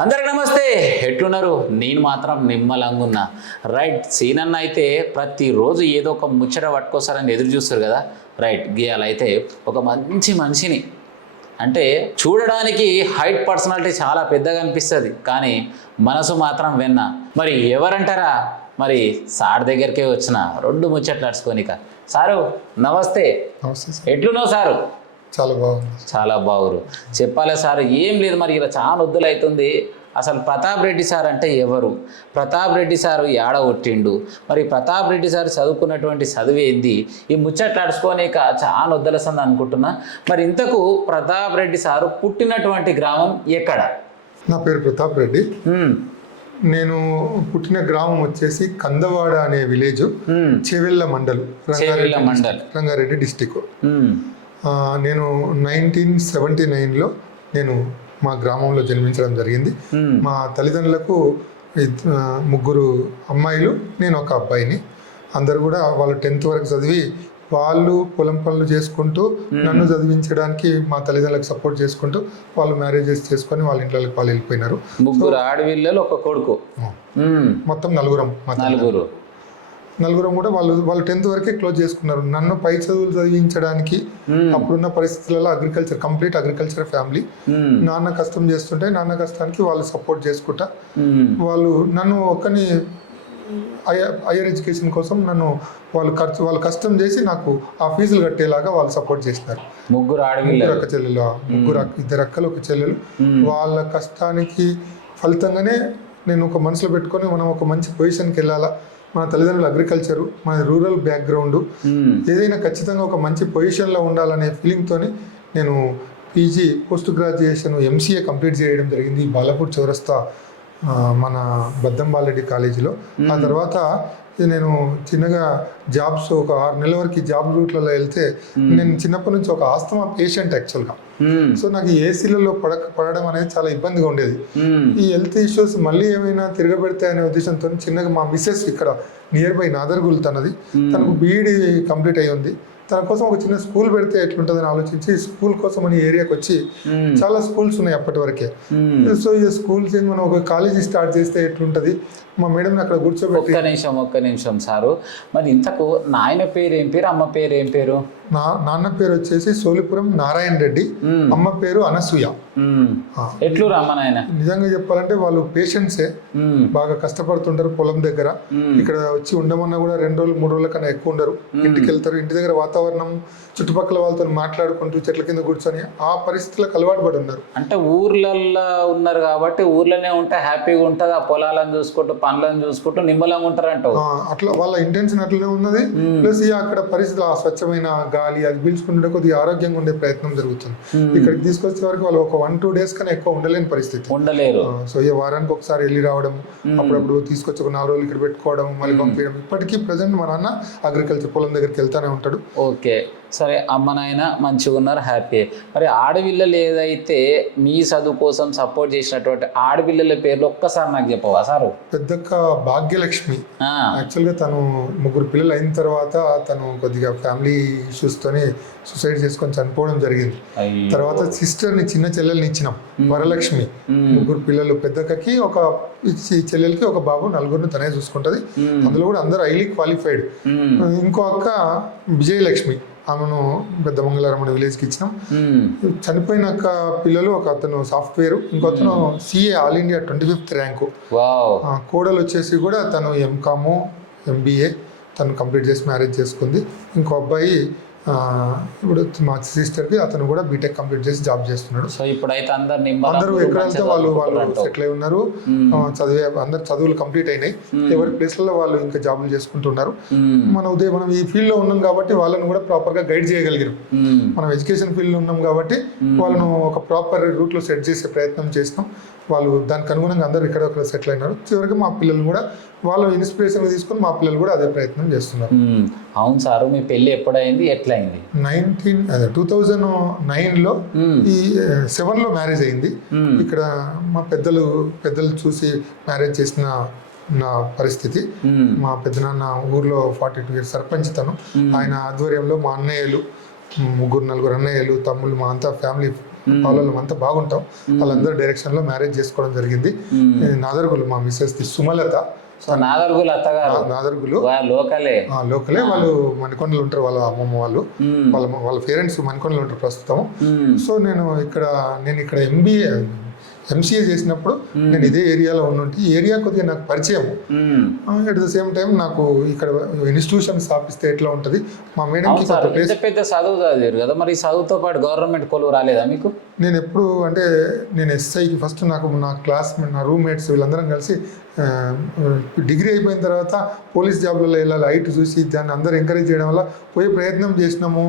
అందరికి నమస్తే, ఎట్లున్నారు? నేను మాత్రం నిమ్మలంగున్నా. రైట్, సీనన్న అయితే ప్రతిరోజు ఏదో ఒక ముచ్చట పట్టుకోసారని ఎదురు చూస్తారు కదా. రైట్, గీయాలైతే ఒక మంచి మనిషిని అంటే చూడడానికి హైట్ పర్సనాలిటీ చాలా పెద్దగా అనిపిస్తుంది, కానీ మనసు మాత్రం వెన్న. మరి ఎవరంటారా? మరి సార్ దగ్గరికే వచ్చిన రెండు ముచ్చట్లు అడుచుకోనిక. సారు నమస్తే. ఎట్లున్నావు సారు? చాలా బాగుంది. చాలా బాగురు చెప్పాలి సార్. ఏం లేదు, మరి ఇలా చాలా వద్దులు అవుతుంది. అసలు ప్రతాప్ రెడ్డి సార్ అంటే ఎవరు? ప్రతాప్ రెడ్డి సారు ఏడ కొట్టిండు? మరి ప్రతాప్ రెడ్డి సార్ చదువుకున్నటువంటి చదువు ఏంది? ఈ ముచ్చట్లు అడుచుకోలేక చాలా వద్దలసంది అనుకుంటున్నా. మరి ఇంతకు ప్రతాప్ రెడ్డి సారు పుట్టినటువంటి గ్రామం ఎక్కడ? నా పేరు ప్రతాప్ రెడ్డి. నేను పుట్టిన గ్రామం వచ్చేసి కందవాడ అనే విలేజ్, చెవెళ్ళ మండల్, రంగారెడ్డి డిస్టిక్. నేను 1979లో నేను మా గ్రామంలో జన్మించడం జరిగింది. మా తల్లిదండ్రులకు ముగ్గురు అమ్మాయిలు, నేను ఒక అబ్బాయిని. అందరు కూడా వాళ్ళు 10th వరకు చదివి వాళ్ళు పొలం పనులు చేసుకుంటూ నన్ను చదివించడానికి మా తల్లిదండ్రులకు సపోర్ట్ చేసుకుంటూ వాళ్ళు మ్యారేజెస్ చేసుకొని వాళ్ళ ఇంట్లోకి వాళ్ళు వెళ్ళిపోయినారు. ముగ్గురు ఆడపిల్లలు, ఒక కొడుకు, మొత్తం నలుగురం కూడా వాళ్ళు 10th వరకే క్లోజ్ చేసుకున్నారు. నన్ను పై చదువులు చదివించడానికి అప్పుడున్న పరిస్థితులలో కంప్లీట్ అగ్రికల్చర్ ఫ్యామిలీ. నాన్న కష్టం చేస్తుంటే నాన్న కష్టానికి వాళ్ళు సపోర్ట్ చేసుకుంటా వాళ్ళు నన్ను ఒక్కని హైయర్ ఎడ్యుకేషన్ కోసం నన్ను వాళ్ళు కష్టం చేసి నాకు ఆ ఫీజులు కట్టేలాగా వాళ్ళు సపోర్ట్ చేసినారు. ముగ్గురు అక్క చెల్లెలు, ఇద్దరు అక్కలు, ఒక చెల్లెలు. వాళ్ళ కష్టానికి ఫలితంగానే నేను ఒక మనసులో పెట్టుకొని మనం ఒక మంచి పొజిషన్కి వెళ్ళాలా, మన తల్లిదండ్రులు అగ్రికల్చరు, మన రూరల్ బ్యాక్గ్రౌండ్, ఏదైనా ఖచ్చితంగా ఒక మంచి పొజిషన్లో ఉండాలనే ఫీలింగ్తో నేను PG post graduation MCA complete చేయడం జరిగింది బాలాపూర్ చౌరస్తా మన బద్దంబాలరెడ్డి కాలేజీలో. ఆ తర్వాత నేను చిన్నగా జాబ్స్ ఒక 6 నెలల వరకు జాబ్ రూట్లలో వెళ్తే నేను చిన్నప్పటి నుంచి ఒక ఆస్తమా పేషెంట్ యాక్చువల్గా. సో నాకు ఏసీలలో పడడం అనేది చాలా ఇబ్బందిగా ఉండేది. ఈ హెల్త్ ఇష్యూస్ మళ్ళీ ఏమైనా తిరగబెడతాయి అనే ఉద్దేశంతో చిన్నగా మా మిస్సెస్ ఇక్కడ నియర్ బై నాదర్గుల్ తనకు బీఈడి కంప్లీట్ అయ్యి ఉంది. తన కోసం ఒక చిన్న స్కూల్ పెడితే ఎట్లుంటుందని ఆలోచించి స్కూల్ కోసం అని ఏరియాకి వచ్చి, చాలా స్కూల్స్ ఉన్నాయి అప్పటి వరకే. సో ఈ స్కూల్స్ మనం ఒక కాలేజీ స్టార్ట్ చేస్తే ఎట్లుంటుంది, మా మేడం అక్కడ కూర్చోబెట్టి. ఒక్క నిమిషం సారు. మరి ఇంతకు నాయన పేరు ఏం పేరు, అమ్మ పేరు ఏం పేరు? నాన్న పేరు వచ్చేసి సోలిపురం నారాయణ రెడ్డి, అమ్మ పేరు అనసూయ. ఎట్లు అమ్మ నాయన? నిజంగా చెప్పాలంటే వాళ్ళు పేషెంట్సే, బాగా కష్టపడుతుంటారు పొలం దగ్గర. ఇక్కడ వచ్చి ఉండమన్నా కూడా 2 రోజులు 3 రోజుల కన్నా ఎక్కువ ఉండరు. ఇంటికి వెళ్తారు. ఇంటి దగ్గర వాతావరణం, చుట్టుపక్కల వాళ్ళతో మాట్లాడుకుంటూ చెట్ల కింద కూర్చొని ఆ పరిస్థితులకు అలవాటు పడి ఉన్నారు. అంటే ఊర్లలో ఉన్నారు కాబట్టి ఊర్లోనే ఉంటే హ్యాపీగా ఉంటుంది. ఆ పొలాలను చూసుకుంటూ పనులను చూసుకుంటూ నిమ్మలంగా ఉంటారు అంట. అట్లా వాళ్ళ ఇంటెన్షన్ అట్లనే ఉన్నది. ప్లస్ అక్కడ పరిస్థితులు, ఆ స్వచ్ఛమైన గాలి అది పీల్చుకుంటే కొద్దిగా ఆరోగ్యంగా ఉండే ప్రయత్నం జరుగుతుంది. ఇక్కడికి తీసుకొచ్చే వరకు వాళ్ళు ఒక 1-2 days కన్నా ఎక్కువ ఉండలేని పరిస్థితి, ఉండలేరు. సో వారానికి ఒకసారి వెళ్ళి రావడం, అప్పుడప్పుడు తీసుకొచ్చి ఒక 4 రోజులు ఇక్కడ పెట్టుకోవడం, మళ్ళీ పంపించడం. ఇప్పటికీ ప్రజెంట్ మా నాన్న అగ్రికల్చర్ పొలం దగ్గరికి వెళ్తానే ఉంటాడు. ఓకే, సరే. అమ్మ నాయన మంచిగా ఉన్నారు, హ్యాపీ. మరి ఆడపిల్లలు ఏదైతే మీ చదువు కోసం సపోర్ట్ చేసినటువంటి ఆడపిల్లల పేర్లు ఒక్కసారి నాకు చెప్పవా సారు? పెద్దక్క భాగ్యలక్ష్మి. యాక్చువల్గా తను 3 పిల్లలు అయిన తర్వాత తను కొద్దిగా ఫ్యామిలీ ఇష్యూస్ తోని సూసైడ్ చేసుకొని చనిపోవడం జరిగింది. తర్వాత సిస్టర్ని, చిన్న చెల్లెల్ని ఇచ్చినాం, వరలక్ష్మి. 3 పిల్లలు, పెద్దక్కకి ఒక చెల్లెలకి ఒక బాబు, 4 తనే చూసుకుంటది. అందులో కూడా అందరూ హైలీ క్వాలిఫైడ్. ఇంకో అక్క విజయలక్ష్మి, ఆమెను పెద్ద మంగళారం అనే విలేజ్కి ఇచ్చినాం. చనిపోయినాక పిల్లలు, ఒక అతను సాఫ్ట్వేర్, ఇంకో అతను CA all India 25th rank. కోడలు వచ్చేసి కూడా తను ఎంకామ్ ఎంబీఏ తను కంప్లీట్ చేసి మ్యారేజ్ చేసుకుంది. ఇంకో అబ్బాయి ఇప్పుడు మా సిస్టర్కి, అతను కూడా బీటెక్ కంప్లీట్ చేసి జాబ్ చేస్తున్నాడు. సో ఇప్పుడైతే అందరూ ఎక్కడ వెళ్తే వాళ్ళు సెటిల్ అయి ఉన్నారు. అందరు చదువులు కంప్లీట్ అయినాయి. ఎవరి ప్లేస్లలో వాళ్ళు ఇంకా జాబులు చేసుకుంటున్నారు. మనం ఈ ఫీల్డ్ లో ఉన్నాం కాబట్టి వాళ్ళని కూడా ప్రాపర్ గా గైడ్ చేయగలిగాం. మనం ఎడ్యుకేషన్ ఫీల్డ్ లో ఉన్నాం కాబట్టి వాళ్ళను ఒక ప్రాపర్ రూట్ లో సెట్ చేసే ప్రయత్నం చేసినాం. వాళ్ళు దానికి అనుగుణంగా అందరూ ఇక్కడ సెటిల్ అయినారు. చివరికి మా పిల్లలు కూడా వాళ్ళు ఇన్స్పిరేషన్ తీసుకొని మా పిల్లలు కూడా అదే ప్రయత్నం చేస్తున్నారు. అవును సారు, మీ పెళ్లి ఎప్పుడైంది, ఎట్లా అయింది? 2009లో ఈ 7లో మ్యారేజ్ అయింది. ఇక్కడ మా పెద్దలు చూసి మ్యారేజ్ చేసిన నా పరిస్థితి. మా పెద్దనాన్న ఊర్లో 42 years సర్పంచ్ తను. ఆయన ఆధ్వర్యంలో మా అన్నయ్యలు, 3-4 అన్నయ్యలు, తమ్ముళ్ళు, మా అంతా ఫ్యామిలీ వాళ్ళు అంతా బాగుంటాం. వాళ్ళందరూ డైరెక్షన్లో మ్యారేజ్ చేసుకోవడం జరిగింది. నాదర్గులు మా మిస్సెస్ సుమలత, సో నాదర్గులు అత్తగారు నాదర్గులు లోకలే లోకలే, వాళ్ళు మణికొండలు ఉంటారు, వాళ్ళ అమ్మమ్మ వాళ్ళు, వాళ్ళ పేరెంట్స్ మణికొండలు ఉంటారు ప్రస్తుతం. సో నేను ఇక్కడ ఎంసీఏ చేసినప్పుడు నేను ఇదే ఏరియాలో ఉన్నట్టు ఈ ఏరియా కొద్దిగా నాకు పరిచయం. అట్ ద సేమ్ టైం నాకు ఇక్కడ ఇన్స్టిట్యూషన్ స్థాపిస్తే ఎట్లా ఉంటుంది మా మేడంకి పెద్ద చదువు చదివారు కదా, మరి చదువుతో పాటు గవర్నమెంట్ కొలువు రాలేదా మీకు? నేను ఎప్పుడు అంటే నేను ఎస్ఐకి ఫస్ట్ నాకు నా క్లాస్మేట్ నా రూమ్మేట్స్ వీళ్ళందరం కలిసి డిగ్రీ అయిపోయిన తర్వాత పోలీస్ జాబ్లలో వెళ్ళాలి హైట్ చూసి దాన్ని అందరూ ఎంకరేజ్ చేయడం వల్ల పోయే ప్రయత్నం చేసినాము.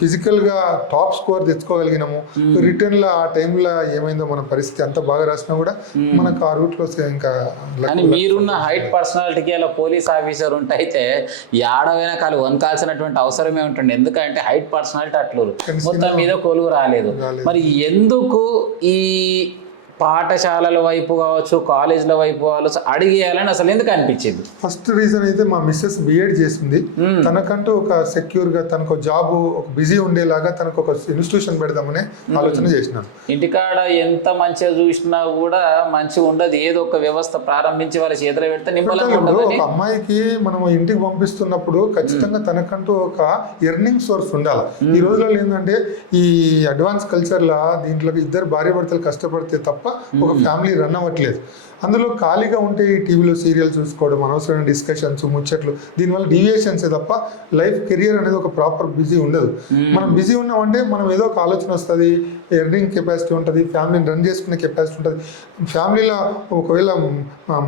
ఫిజికల్గా టాప్ స్కోర్ తెచ్చుకోగలిగినాము. రిటర్న్లో ఆ టైంలో ఏమైందో మన పరిస్థితి అంత బాగా రాసినా కూడా మనకు ఆ రూట్లో ఇంకా. కానీ మీరున్న హైట్ పర్సనాలిటీకి అలా పోలీస్ ఆఫీసర్ ఉంటే అయితే ఏడవైనా కాలు వనకాల్సినటువంటి అవసరమే ఉంటుంది. ఎందుకంటే హైట్ పర్సనాలిటీ అట్లు మొత్తం మీద కొలువు రాలేదు. మరి ఎందుకు ఈ పాఠశాలల వైపు కావచ్చు కాలేజీల వైపు కావచ్చు అడిగేయాలని అసలు ఎందుకు అనిపించింది? ఫస్ట్ రీజన్ అయితే మా మిస్సెస్ బిఎడ్ చేసింది. తనకంటూ ఒక సెక్యూర్గా తనకు జాబ్ ఒక బిజీ ఉండేలాగా తనకు ఒక ఇన్స్టిట్యూషన్ పెడదామనే ఆలోచన చేసినాను. ఇంటికాడ ఎంత మంచిగా చూసినా కూడా మంచిగా ఉండదు. ఏదో ఒక వ్యవస్థ ప్రారంభించి వాళ్ళ చేతిలో పెడితే నిమ్మలంగా ఉండదు. ఒక అమ్మాయికి మనం ఇంటికి పంపిస్తున్నప్పుడు ఖచ్చితంగా తనకంటూ ఒక ఎర్నింగ్ సోర్స్ ఉండాలి. ఈ రోజుల్లో ఏంటంటే ఈ అడ్వాన్స్ కల్చర్లా దీంట్లో ఇద్దరు భార్య భర్తలు కష్టపడితే తప్ప ఒక ఫ్యామిలీ రన్ అవ్వట్లేదు. అందులో ఖాళీగా ఉంటే ఈ టీవీలో సీరియల్ చూసుకోవడం, అనవసరమైన డిస్కషన్స్, ముచ్చట్లు, దీనివల్ల డీవియేషన్సే తప్ప లైఫ్ కెరియర్ అనేది ఒక ప్రాపర్ బిజీ ఉండదు. మనం బిజీ ఉన్నామంటే మనం ఏదో ఒక ఆలోచన వస్తుంది, ఎర్నింగ్ కెపాసిటీ ఉంటుంది, ఫ్యామిలీని రన్ చేసుకునే కెపాసిటీ ఉంటుంది. ఫ్యామిలీలో ఒకవేళ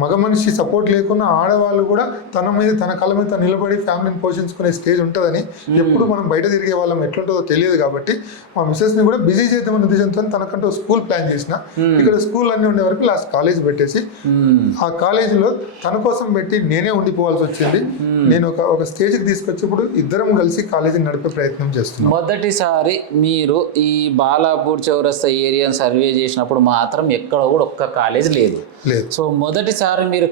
మగ మనిషి సపోర్ట్ లేకున్నా ఆడవాళ్ళు కూడా తన కళ్ళ మీద నిలబడి ఫ్యామిలీని పోషించుకునే స్టేజ్ ఉంటుందని ఎప్పుడు మనం బయట తిరిగే వాళ్ళం ఎట్లుంటుందో తెలియదు. కాబట్టి మా మిస్సెస్ని కూడా బిజీ చేద్దామనే ఉద్దేశంతో తనకంటూ స్కూల్ ప్లాన్ చేసిన. ఇక్కడ స్కూల్ అన్నీ ఉండే వరకు లాస్ట్ కాలేజ్ పెట్టేసి ఆ కాలేజీలో తన కోసం పెట్టి నేనే ఉండిపోవాల్సి వచ్చింది. నేను ఒక స్టేజ్కి తీసుకొచ్చేప్పుడు ఇద్దరం కలిసి కాలేజీని నడిపే ప్రయత్నం చేస్తున్నాం. మొదటిసారి మీరు ఈ బాలాపూర్ చౌరస్తా ఏరియాని సర్వే చేసినప్పుడు మాత్రం ఎక్కడ కూడా ఒక్క కాలేజ్ లేదు. సో మొదటిసారి మీరు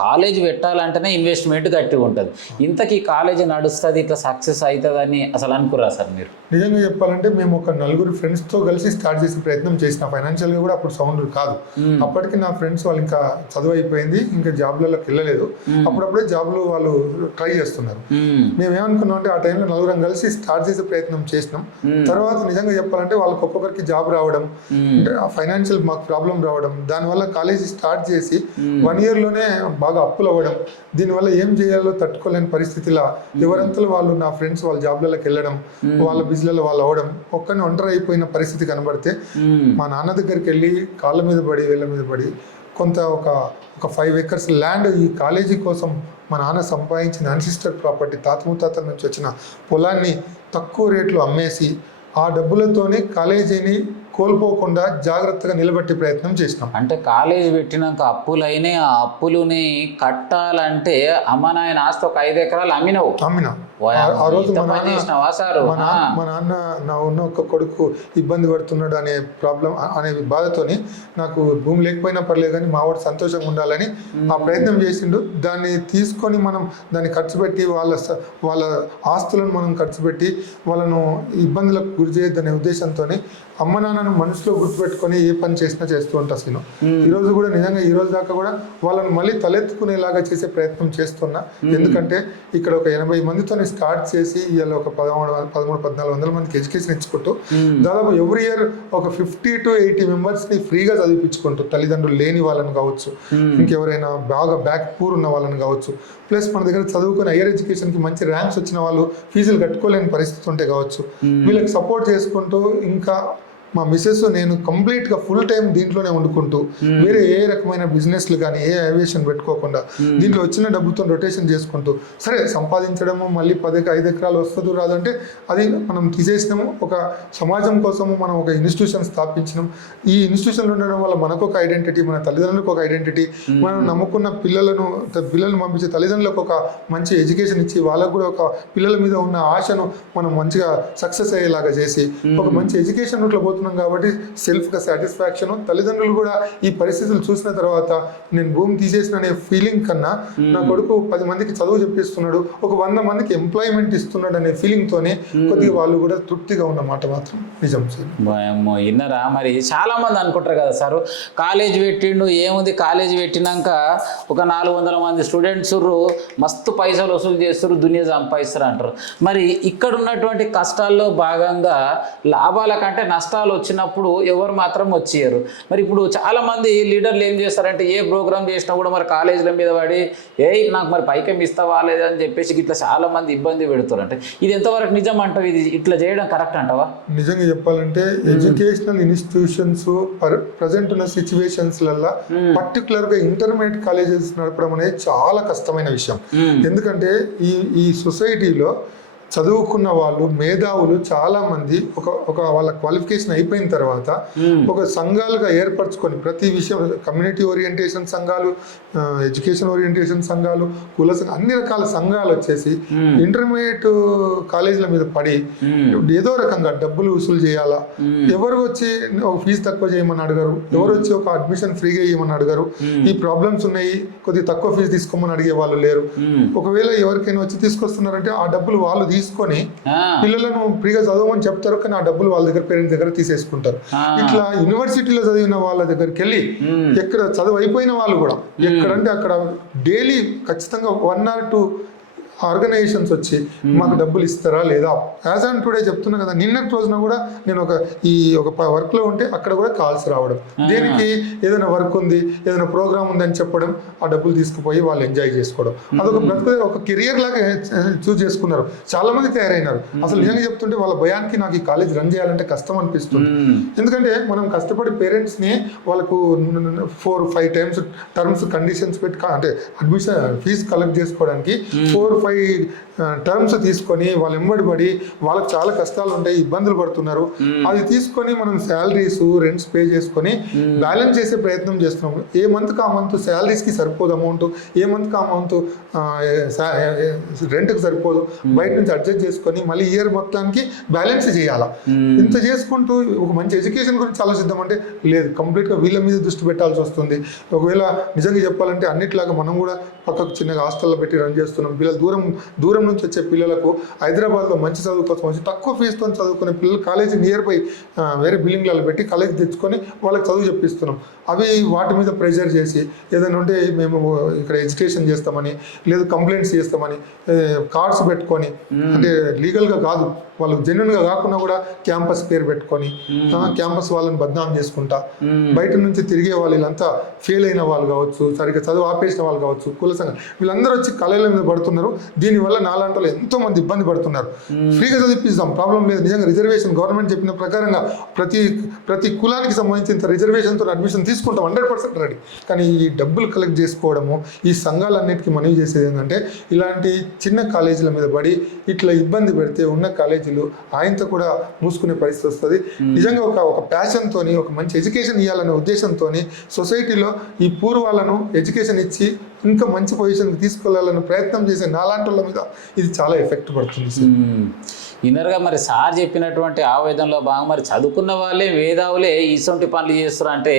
కాలేజీ పెట్టాలంటేనే ఇన్వెస్ట్మెంట్ గట్టిగా ఉంటుంది. ఇంతకీ కాలేజీ నడుస్తుంది ఇట్లా సక్సెస్ అవుతుందని అసలు అనుకురా సార్ మీరు? నిజంగా చెప్పాలంటే మేము ఒక నలుగురు ఫ్రెండ్స్తో కలిసి స్టార్ట్ చేసే ప్రయత్నం చేసిన. ఫైనాన్షియల్గా కూడా అప్పుడు సౌండ్ కాదు. అప్పటికి నా ఫ్రెండ్స్ వాళ్ళు ఇంకా చదువు అయిపోయింది, ఇంకా జాబ్లలోకి వెళ్ళలేదు. అప్పుడప్పుడే జాబ్లు వాళ్ళు ట్రై చేస్తున్నారు. మేము ఏమనుకున్నాం అంటే ఆ టైంలో నలుగురం కలిసి స్టార్ట్ చేసే ప్రయత్నం చేసినాం. తర్వాత నిజంగా చెప్పాలంటే వాళ్ళకి ఒక్కొక్కరికి జాబ్ రావడం, ఫైనాన్షియల్ మాకు ప్రాబ్లం రావడం, దానివల్ల కాలేజీ స్టార్ట్ చేసి 1 yearలోనే బాగా అప్పులు అవ్వడం, దీనివల్ల ఏం చేయాలో తట్టుకోలేని పరిస్థితిలా ఎవరంతలో వాళ్ళు నా ఫ్రెండ్స్ వాళ్ళ జాబ్లలోకి వెళ్ళడం, వాళ్ళ బిజినెస్లలో వాళ్ళు అవ్వడం, ఒక్కరిని ఒంటరి అయిపోయిన పరిస్థితి కనబడితే మా నాన్న దగ్గరికి వెళ్ళి కాళ్ళ మీద పడి వేళ్ళ మీద పడి కొంత ఒక 5 acres ల్యాండ్ ఈ కాలేజీ కోసం మా నాన్న సంపాదించిన అన్సిస్టర్ ప్రాపర్టీ తాత ముత్తాతల నుంచి వచ్చిన పొలాన్ని తక్కువ రేట్లో అమ్మేసి ఆ డబ్బులతోని కాలేజీని కోల్పోకుండా జాగ్రత్తగా నిలబెట్టే ప్రయత్నం చేసినాం. అంటే కాలేజీ పెట్టినాక అప్పులైనా ఆ అప్పులని కట్టాలంటే అమ్మ నాయన ఆస్తి ఒక 5 ఎకరాలు అమ్మినా ఆ రోజు మా నాన్న నా ఉన్న ఒక కొడుకు ఇబ్బంది పడుతున్నాడు అనే ప్రాబ్లం అనే బాధతోని నాకు భూమి లేకపోయినా పర్లేదు కానీ మావాడు సంతోషంగా ఉండాలని ఆ ప్రయత్నం చేసిండు. దాన్ని తీసుకొని మనం దాన్ని ఖర్చు పెట్టి వాళ్ళ ఆస్తులను మనం ఖర్చు పెట్టి వాళ్ళను ఇబ్బందులకు గురి చేయొద్దనే ఉద్దేశంతో అమ్మ నాన్నను మనసులో గుర్తుపెట్టుకొని ఏ పని చేసినా చేస్తూ ఉంటా నేను. ఈరోజు కూడా నిజంగా ఈ రోజు దాకా కూడా వాళ్ళని మళ్ళీ తలెత్తుకునేలాగా చేసే ప్రయత్నం చేస్తున్నా. ఎందుకంటే ఇక్కడ ఒక 80 మందితో స్టార్ట్ చేసి ఇవాళ ఒక 1300-1400 మందికి ఎడ్యుకేషన్ ఇచ్చుకుంటూ దాదాపు ఎవ్రీ ఇయర్ ఒక 50 to 80 మెంబర్స్ని ఫ్రీగా చదివించుకుంటూ, తల్లిదండ్రులు లేని వాళ్ళని కావచ్చు, ఇంకెవరైనా బాగా బ్యాక్ పూర్ ఉన్న వాళ్ళని కావచ్చు, ప్లస్ మన దగ్గర చదువుకుని హైయర్ ఎడ్యుకేషన్కి మంచి ర్యాంక్స్ వచ్చిన వాళ్ళు ఫీజులు కట్టుకోలేని పరిస్థితి ఉంటే కావచ్చు, వీళ్ళకి సపోర్ట్ చేసుకుంటూ ఇంకా మా మిస్సెస్ నేను కంప్లీట్గా ఫుల్ టైం దీంట్లోనే వండుకుంటూ వేరే ఏ రకమైన బిజినెస్లు కానీ ఏ ఏవియేషన్ పెట్టుకోకుండా దీంట్లో వచ్చిన డబ్బుతో రొటేషన్ చేసుకుంటూ సరే సంపాదించడము మళ్ళీ 10-5 ఎకరాలు వస్తుందో రాదంటే అది మనం తీసేసినాము. ఒక సమాజం కోసము మనం ఒక ఇన్స్టిట్యూషన్ స్థాపించినాం. ఈ ఇన్స్టిట్యూషన్లో ఉండడం వల్ల మనకు ఒక ఐడెంటిటీ, మన తల్లిదండ్రులకు ఒక ఐడెంటిటీ, మనం నమ్ముకున్న పిల్లలను పంపించే తల్లిదండ్రులకు ఒక మంచి ఎడ్యుకేషన్ ఇచ్చి వాళ్ళకు కూడా ఒక పిల్లల మీద ఉన్న ఆశను మనం మంచిగా సక్సెస్ అయ్యేలాగా చేసి ఒక మంచి ఎడ్యుకేషన్ రూట్లో పోతుంది చదువుతున్నాం కాబట్టి సెల్ఫ్గా సాటిస్ఫాక్షన్, తల్లిదండ్రులు కూడా ఈ పరిస్థితులు చూసిన తర్వాత నేను భూమి తీసేసిన అనే ఫీలింగ్ కన్నా నా కొడుకు 10 మందికి చదువు చెప్పిస్తున్నాడు, ఒక 100 మందికి ఎంప్లాయ్మెంట్ ఇస్తున్నాడు అనే ఫీలింగ్ తోనే కొద్దిగా వాళ్ళు కూడా తృప్తిగా ఉన్న మాట మాత్రం నిజం సార్. భయమ్మో విన్నరా? మరి చాలా మంది అనుకుంటారు కదా సార్, కాలేజ్ పెట్టిండు ఏముంది, కాలేజ్ పెట్టినాక ఒక 400 మంది స్టూడెంట్స్ మస్తు పైసలు వసూలు చేస్తారు, దునియా సంపాదిస్తారు అంటారు. మరి ఇక్కడ ఉన్నటువంటి కష్టాల్లో భాగంగా లాభాల కంటే నష్టాలు వచ్చినప్పుడు ఎవరు మాత్రం వచ్చేయరు. మరి ఇప్పుడు చాలా మంది లీడర్లు ఏం చేస్తారంటే ఏ ప్రోగ్రామ్ చేసినా కూడా మరి కాలేజీల మీద పడి నాకు మరి పైకం ఇస్తావా లేదా అని చెప్పేసి ఇట్లా చాలా మంది ఇబ్బంది పెడుతారు. అంటే ఇది ఎంతవరకు నిజం అంటావు? ఇది ఇట్లా చేయడం కరెక్ట్ అంటావా? నిజంగా చెప్పాలంటే ఎడ్యుకేషనల్ ఇన్స్టిట్యూషన్స్ ప్రజెంట్ ఉన్న సిచ్యువేషన్స్లలో పర్టికులర్గా ఇంటర్మీడియట్ కాలేజెస్ నడపడం అనేది చాలా కష్టమైన విషయం. ఎందుకంటే ఈ సొసైటీలో చదువుకున్న వాళ్ళు మేధావులు చాలా మంది ఒక వాళ్ళ క్వాలిఫికేషన్ అయిపోయిన తర్వాత ఒక సంఘాలుగా ఏర్పరచుకొని ప్రతి విషయం కమ్యూనిటీ ఓరియంటేషన్ సంఘాలు, ఎడ్యుకేషన్ ఓరియంటేషన్ సంఘాలు, కుల సంఘాలు, అన్ని రకాల సంఘాలు వచ్చేసి ఇంటర్మీడియట్ కాలేజీల మీద పడి ఏదో రకంగా డబ్బులు వసూలు చేయాలా. ఎవరు వచ్చి ఒక ఫీజు తక్కువ చేయమని అడగరు, ఎవరు వచ్చి ఒక అడ్మిషన్ ఫ్రీగా ఇవ్వమని అడగరు. ఈ ప్రాబ్లమ్స్ ఉన్నాయి, కొద్దిగా తక్కువ ఫీజు తీసుకోమని అడిగే వాళ్ళు లేరు. ఒకవేళ ఎవరికైనా వచ్చి తీసుకొస్తున్నారంటే ఆ డబ్బులు వాళ్ళు తీసుకొని పిల్లలను ఫ్రీగా చదవమని చెప్తారు, కానీ ఆ డబ్బులు వాళ్ళ దగ్గర పేరెంట్స్ దగ్గర తీసేసుకుంటారు. ఇట్లా యూనివర్సిటీలో చదివిన వాళ్ళ దగ్గరికి వెళ్ళి ఎక్కడ చదువు అయిపోయిన వాళ్ళు కూడా ఎక్కడంటే అక్కడ డైలీ ఖచ్చితంగా 1 or 2 ఆర్గనైజేషన్స్ వచ్చి మాకు డబ్బులు ఇస్తారా లేదా, యాజ్ ఆన్ టుడే చెప్తున్నా కదా, నిన్నటి రోజున కూడా నేను ఒక వర్క్లో ఉంటే అక్కడ కూడా కాల్స్ రావడం, దేనికి ఏదైనా వర్క్ ఉంది, ఏదైనా ప్రోగ్రామ్ ఉందని చెప్పడం, ఆ డబ్బులు తీసుకుపోయి వాళ్ళు ఎంజాయ్ చేసుకోవడం, అదొక ఒక కెరియర్ లాగా చూస్ చేసుకున్నారు. చాలా మంది తయారైనారు. అసలు నిజంగా చెప్తుంటే వాళ్ళ భయానికి నాకు ఈ కాలేజ్ రన్ చేయాలంటే కష్టం అనిపిస్తుంది. ఎందుకంటే మనం కష్టపడి పేరెంట్స్ని వాళ్ళకు 4-5 times టర్మ్స్ కండిషన్స్ పెట్టి అంటే అడ్మిషన్ ఫీజు కలెక్ట్ చేసుకోవడానికి 4-5 టర్మ్స్ తీసుకొని వాళ్ళు ఎంబడిపడి వాళ్ళకి చాలా కష్టాలు ఉంటాయి, ఇబ్బందులు పడుతున్నారు. అది తీసుకొని మనం శాలరీస్ రెంట్స్ పే చేసుకొని బ్యాలెన్స్ చేసే ప్రయత్నం చేస్తున్నాం. ఏ మంత్కి ఆ మంత్ శాలరీస్కి సరిపోదు అమౌంట్, ఏ మంత్కి ఆ మంత్ రెంట్కి సరిపోదు, బయట నుంచి అడ్జస్ట్ చేసుకొని మళ్ళీ ఇయర్ మొత్తానికి బ్యాలెన్స్ చేయాలా. ఇంత చేసుకుంటూ ఒక మంచి ఎడ్యుకేషన్ గురించి ఆలోచిద్దామంటే లేదు, కంప్లీట్గా వీళ్ళ మీద దృష్టి పెట్టాల్సి వస్తుంది. ఒకవేళ నిజంగా చెప్పాలంటే అన్నిట్లాగా మనం కూడా పక్కకు చిన్నగా హాస్టల్లో పెట్టి రన్ చేస్తున్నాం. పిల్లలు దూరం నుంచి వచ్చే పిల్లలకు హైదరాబాద్లో మంచి చదువు కోసం వచ్చి తక్కువ ఫీజుతో చదువుకునే పిల్లలు కాలేజీ నియర్ బై వేరే బిల్డింగ్లలో పెట్టి కాలేజీ తెచ్చుకొని వాళ్ళకి చదువు చెప్పిస్తున్నాం. అవి వాటి మీద ప్రెషర్ చేసి ఏదైనా ఉంటే మేము ఇక్కడ ఎడ్యుకేషన్ చేస్తామని, లేదు కంప్లైంట్స్ చేస్తామని కార్డ్స్ పెట్టుకొని, అంటే లీగల్గా కాదు, వాళ్ళు జెన్యున్గా కాకుండా కూడా క్యాంపస్ పేరు పెట్టుకొని క్యాంపస్ వాళ్ళని బద్నాం చేసుకుంటా బయట నుంచి తిరిగే వాళ్ళు, వీళ్ళంతా ఫెయిల్ అయిన వాళ్ళు కావచ్చు, సరిగ్గా చదువు ఆపేసిన వాళ్ళు కావచ్చు, కుల సంఘం, వీళ్ళందరూ వచ్చి కళల మీద పడుతున్నారు. దీనివల్ల నాలాంటి వాళ్ళు ఎంతో మంది ఇబ్బంది పడుతున్నారు. ఫ్రీగా చదివిస్తాం, ప్రాబ్లం లేదు. నిజంగా రిజర్వేషన్ గవర్నమెంట్ చెప్పిన ప్రకారంగా ప్రతి కులానికి సంబంధించిన రిజర్వేషన్తో అడ్మిషన్ తీసుకుంటాం, 100% రెడీ. కానీ ఈ డబ్బులు కలెక్ట్ చేసుకోవడము, ఈ సంఘాలన్నిటికీ మనవి చేసేది ఏంటంటే ఇలాంటి చిన్న కాలేజీల మీద పడి ఇట్లా ఇబ్బంది పెడితే ఉన్న కాలేజీలు ఆయనతో కూడా మూసుకునే పరిస్థితి వస్తుంది. నిజంగా ఒక ప్యాషన్తో ఒక మంచి ఎడ్యుకేషన్ ఇవ్వాలనే ఉద్దేశంతో సొసైటీలో ఈ పూర్వాలను ఎడ్యుకేషన్ ఇచ్చి ఇంకా మంచి పొజిషన్కి తీసుకెళ్లాలని ప్రయత్నం చేసే నాలాంటి వాళ్ళ మీద ఇది చాలా ఎఫెక్ట్ పడుతుంది సార్. ఇన్నర్గా మరి సార్ చెప్పినటువంటి ఆవేదనలో బాగా మరి చదువుకున్న వాళ్ళే మేధావులే ఇటువంటి పనులు చేస్తారు అంటే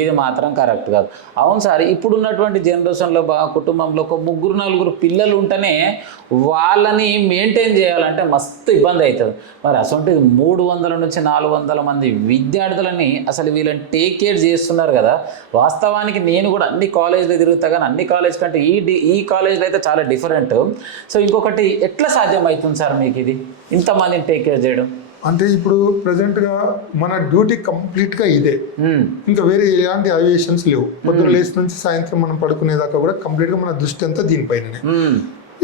ఇది మాత్రం కరెక్ట్ కాదు. అవును సార్, ఇప్పుడున్నటువంటి జనరేషన్లో బాగా కుటుంబంలో ఒక 3-4 పిల్లలు ఉంటేనే వాళ్ళని మెయింటైన్ చేయాలంటే మస్తు ఇబ్బంది అవుతుంది. మరి అసలు 300 నుంచి 400 మంది విద్యార్థులని అసలు వీళ్ళని టేక్ కేర్ చేస్తున్నారు కదా. వాస్తవానికి నేను కూడా అన్ని కాలేజీలు తిరుగుతా, కానీ అన్ని కాలేజ్ కంటే ఈ కాలేజీలో అయితే చాలా డిఫరెంట్. సో ఇంకొకటి ఎట్లా సాధ్యం అవుతుంది సార్ మీకు ఇది ఇంతమందిని టేక్ కేర్ చేయడం? అంటే ఇప్పుడు ప్రజెంట్గా మన డ్యూటీ కంప్లీట్గా ఇదే, ఇంకా వేరే ఎలాంటి అవియేషన్స్ లేవు. పొద్దున లేచి నుంచి సాయంత్రం మనం పడుకునేదాకా కూడా కంప్లీట్గా మన దృష్టి అంతా దీనిపైననే.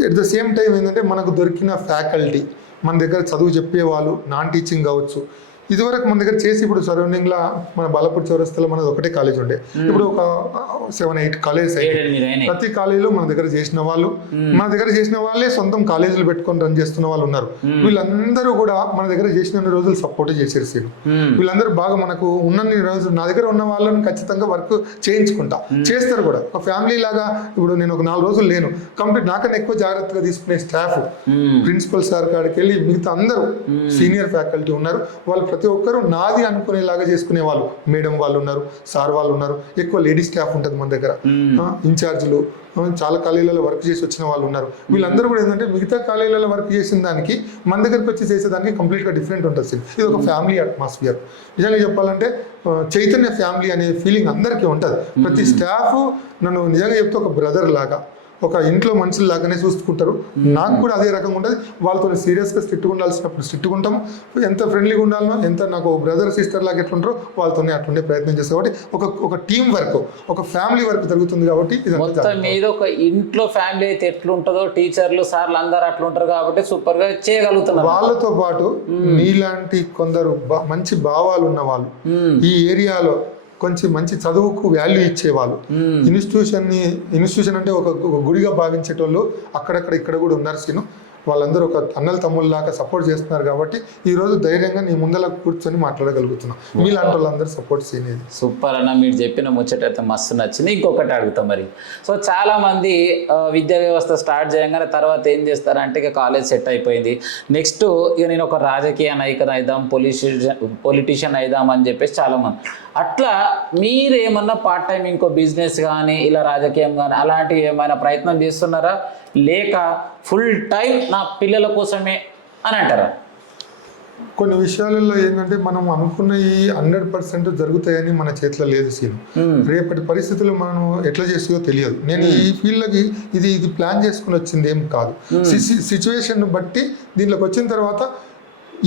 ఎట్ ద సేమ్ టైం ఏంటంటే మనకు దొరికిన ఫ్యాకల్టీ, మన దగ్గర చదువు చెప్పేవాళ్ళు, నాన్ టీచింగ్ కావచ్చు, ఇదివరకు మన దగ్గర చేసి ఇప్పుడు సరౌండింగ్లో మన బాలపూర్ చౌరస్తాలో మనది ఒకటే కాలేజ్ ఉండే, ఇప్పుడు ఒక 7-8 కాలేజెస్ అయ్యాయి. ప్రతి కాలేజీలో మన దగ్గర చేసిన వాళ్ళే సొంతం కాలేజీలు పెట్టుకొని రన్ చేస్తున్న వాళ్ళు ఉన్నారు. వీళ్ళందరూ కూడా మన దగ్గర చేసిన రోజులు సపోర్ట్ చేసేసారు. వీళ్ళందరూ బాగా మనకు ఉన్నన్ని రోజులు నా దగ్గర ఉన్న వాళ్ళని ఖచ్చితంగా వర్క్ చేయించుకుంటా చేస్తారు కూడా. ఒక ఫ్యామిలీ లాగా ఇప్పుడు నేను ఒక 4 రోజులు లేను, కంప్లీట్ నాకన్నా ఎక్కువ జాగ్రత్తగా తీసుకునే స్టాఫ్, ప్రిన్సిపల్ సార్ కాడికి వెళ్ళి మిగతా అందరూ సీనియర్ ఫ్యాకల్టీ ఉన్నారు. వాళ్ళు ప్రతి ప్రతి ఒక్కరు నాది అనుకునేలాగా చేసుకునే వాళ్ళు, మేడం వాళ్ళు ఉన్నారు, సార్ వాళ్ళు ఉన్నారు, ఎక్కువ లేడీ స్టాఫ్ ఉంటుంది మన దగ్గర, ఇన్ఛార్జీలు, చాలా కాలేజీలలో వర్క్ చేసి వచ్చిన వాళ్ళు ఉన్నారు. వీళ్ళందరూ కూడా ఏంటంటే మిగతా కాలేజీలలో వర్క్ చేసిన దానికి మన దగ్గరికి వచ్చి చేసేదానికి కంప్లీట్గా డిఫరెంట్ ఉంటుంది. ఇది ఒక ఫ్యామిలీ అట్మాస్ఫియర్. నిజంగా చెప్పాలంటే చైతన్య ఫ్యామిలీ అనే ఫీలింగ్ అందరికీ ఉంటుంది. ప్రతి స్టాఫ్ నన్ను నిజంగా చెప్తే ఒక బ్రదర్ లాగా, ఒక ఇంట్లో మనుషులు లాగానే చూసుకుంటారు. నాకు కూడా అదే రకంగా ఉంటుంది. వాళ్ళతో సీరియస్గా స్ట్రిక్ట్గా ఉండాల్సినప్పుడు స్ట్రిక్ట్గా ఉంటాము, ఎంత ఫ్రెండ్లీగా ఉండాలనో, ఎంత నాకు బ్రదర్ సిస్టర్ లాగా ఎట్లుంటారో వాళ్ళతోనే అట్లుండే ప్రయత్నం చేస్తాం. కాబట్టి ఒక టీం వర్క్, ఒక ఫ్యామిలీ వర్క్ జరుగుతుంది. కాబట్టి మొత్తం మీద ఒక ఇంట్లో ఫ్యామిలీ అయితే ఎట్లుంటుందో టీచర్లు సార్లు అందరూ అట్లుంటారు కాబట్టి సూపర్ గా చేయగలుగుతున్నారు. వాళ్ళతో పాటు మీలాంటి కొందరు మంచి భావాలు ఉన్న వాళ్ళు, ఈ ఏరియాలో కొంచెం మంచి చదువుకు వాల్యూ ఇచ్చేవాళ్ళు, ఇన్స్టిట్యూషన్ అంటే ఒక గుడిగా భావించేటోళ్ళు అక్కడక్కడ ఇక్కడ కూడా ఉన్నారు సీను. వాళ్ళందరూ ఒక అన్నల తమ్ముళ్ళలాగా సపోర్ట్ చేస్తున్నారు కాబట్టి ఈరోజు ధైర్యంగా నీ ముందర కూర్చొని మాట్లాడగలుగుతున్నాం. మీలాంటి వాళ్ళందరూ సపోర్ట్ చేయలేదు. సూపర్ అన్న, మీరు చెప్పిన ముచ్చట అయితే మస్తు నచ్చింది. ఇంకొకటి అడుగుతాం మరి. సో చాలా మంది విద్యా వ్యవస్థ స్టార్ట్ చేయగానే తర్వాత ఏం చేస్తారంటే ఇక కాలేజ్ సెట్ అయిపోయింది, నెక్స్ట్ ఇక నేను ఒక రాజకీయ నాయకుని అయిదాం, పొలిటీషియన్ అయిదాం అని చెప్పేసి చాలామంది. అట్లా మీరేమన్నా పార్ట్ టైం ఇంకో బిజినెస్ కానీ ఇలా రాజకీయం కానీ అలాంటివి ఏమైనా ప్రయత్నం చేస్తున్నారా, లేక ఫుల్ టైం నా పిల్లల కోసమే అని అంటారా? కొన్ని విషయాలలో ఏంటంటే మనం అనుకున్న ఈ 100% జరుగుతాయని మన చేతిలో లేదు సీను. రేపటి పరిస్థితులు మనం ఎట్లా చేస్తుందో తెలియదు. నేను ఈ ఫీల్డ్లోకి ఇది ప్లాన్ చేసుకుని వచ్చింది ఏం కాదు. సిచ్యువేషన్ బట్టి దీంట్లోకి వచ్చిన తర్వాత